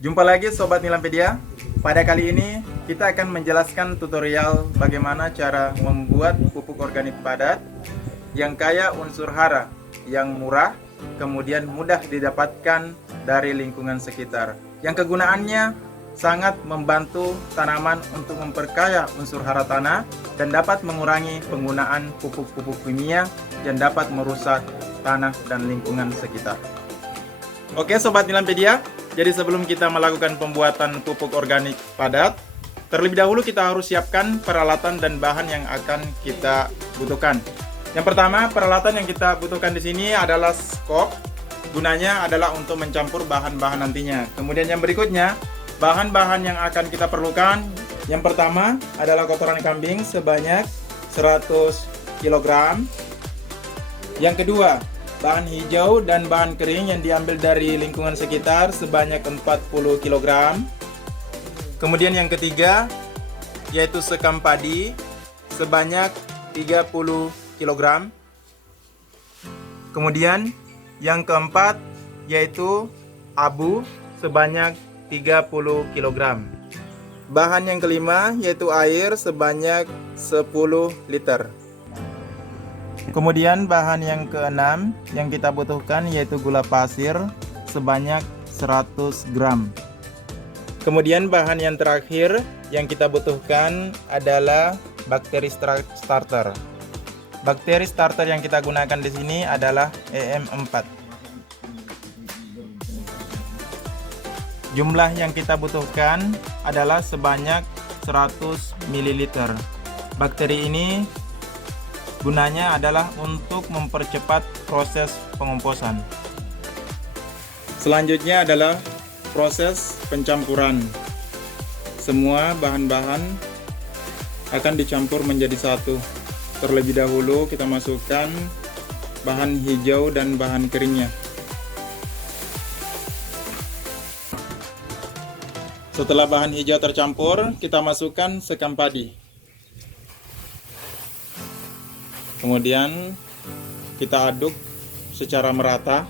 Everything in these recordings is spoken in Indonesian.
Jumpa lagi Sobat Nilampedia. Pada kali ini kita akan menjelaskan tutorial bagaimana cara membuat pupuk organik padat yang kaya unsur hara, yang murah, kemudian mudah didapatkan dari lingkungan sekitar. Yang kegunaannya sangat membantu tanaman untuk memperkaya unsur hara tanah dan dapat mengurangi penggunaan pupuk-pupuk kimia yang dapat merusak tanah dan lingkungan sekitar. Oke Sobat Nilampedia, jadi sebelum kita melakukan pembuatan pupuk organik padat, terlebih dahulu kita harus siapkan peralatan dan bahan yang akan kita butuhkan. Yang pertama, peralatan yang kita butuhkan di sini adalah skop. Gunanya adalah untuk mencampur bahan-bahan nantinya. Kemudian yang berikutnya, bahan-bahan yang akan kita perlukan. Yang pertama adalah kotoran kambing sebanyak 100 kg. Yang kedua, bahan hijau dan bahan kering yang diambil dari lingkungan sekitar sebanyak 40 kg. Kemudian yang ketiga yaitu sekam padi sebanyak 30 kg. Kemudian yang keempat yaitu abu sebanyak 30 kg. Bahan yang kelima yaitu air sebanyak 10 liter. Kemudian bahan yang keenam yang kita butuhkan yaitu gula pasir sebanyak 100 gram. Kemudian bahan yang terakhir yang kita butuhkan adalah bakteri starter. Bakteri starter yang kita gunakan di sini adalah EM4. Jumlah yang kita butuhkan adalah sebanyak 100 ml. Bakteri ini gunanya adalah untuk mempercepat proses pengomposan. Selanjutnya adalah proses pencampuran. Semua bahan-bahan akan dicampur menjadi satu. Terlebih dahulu kita masukkan bahan hijau dan bahan keringnya. Setelah bahan hijau tercampur, kita masukkan sekam padi. Kemudian kita aduk secara merata.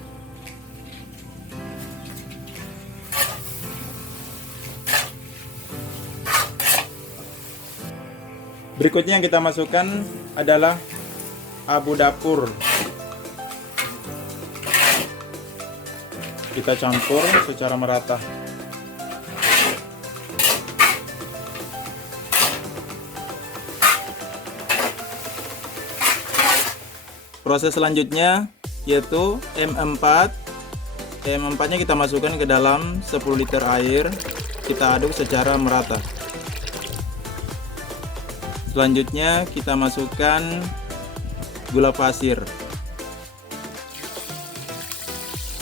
Berikutnya yang kita masukkan adalah abu dapur. Kita campur secara merata. Proses selanjutnya yaitu M4. M4-nya kita masukkan ke dalam 10 liter air. Kita aduk secara merata. Selanjutnya kita masukkan gula pasir.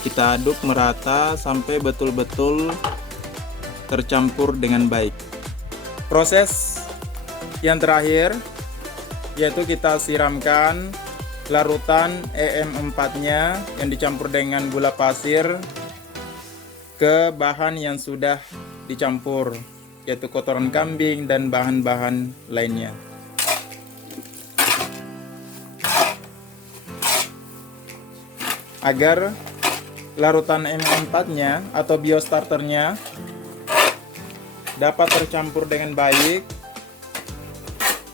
Kita aduk merata sampai betul-betul tercampur dengan baik. Proses yang terakhir yaitu kita siramkan larutan EM4-nya yang dicampur dengan gula pasir ke bahan yang sudah dicampur, yaitu kotoran kambing dan bahan-bahan lainnya. Agar larutan EM4-nya atau biostarternya dapat tercampur dengan baik,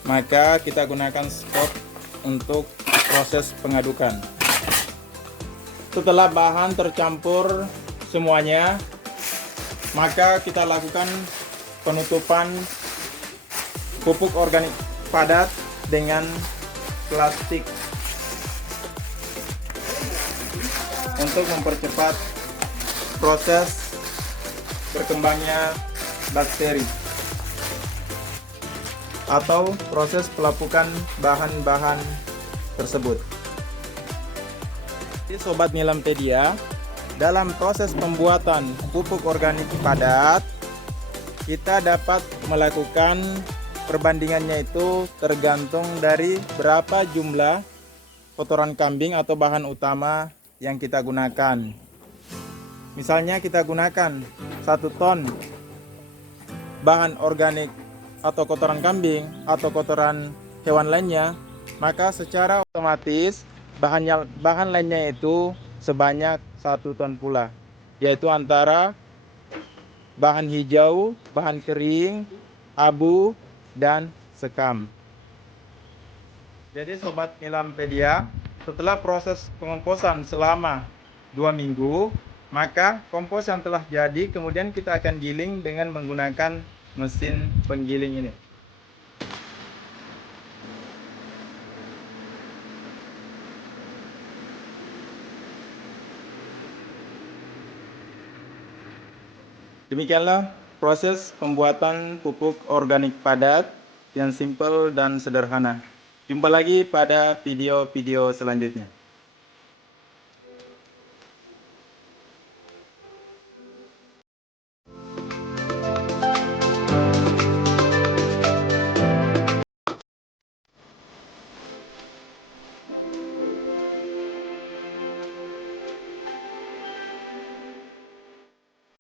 maka kita gunakan skop untuk proses pengadukan. Setelah bahan tercampur semuanya, maka kita lakukan penutupan pupuk organik padat dengan plastik untuk mempercepat proses berkembangnya bakteri atau proses pelapukan bahan-bahan tersebut. Jadi Sobat Nilampedia, dalam proses pembuatan pupuk organik padat, kita dapat melakukan perbandingannya itu tergantung dari berapa jumlah kotoran kambing atau bahan utama yang kita gunakan. Misalnya kita gunakan 1 ton bahan organik atau kotoran kambing atau kotoran hewan lainnya, maka secara otomatis bahan lainnya itu sebanyak 1 ton pula, yaitu antara bahan hijau, bahan kering, abu, dan sekam. Jadi Sobat Nilampedia, setelah proses pengomposan selama 2 minggu, maka kompos yang telah jadi kemudian kita akan giling dengan menggunakan mesin penggiling ini. Demikianlah proses pembuatan pupuk organik padat yang simpel dan sederhana. Jumpa lagi pada video-video selanjutnya.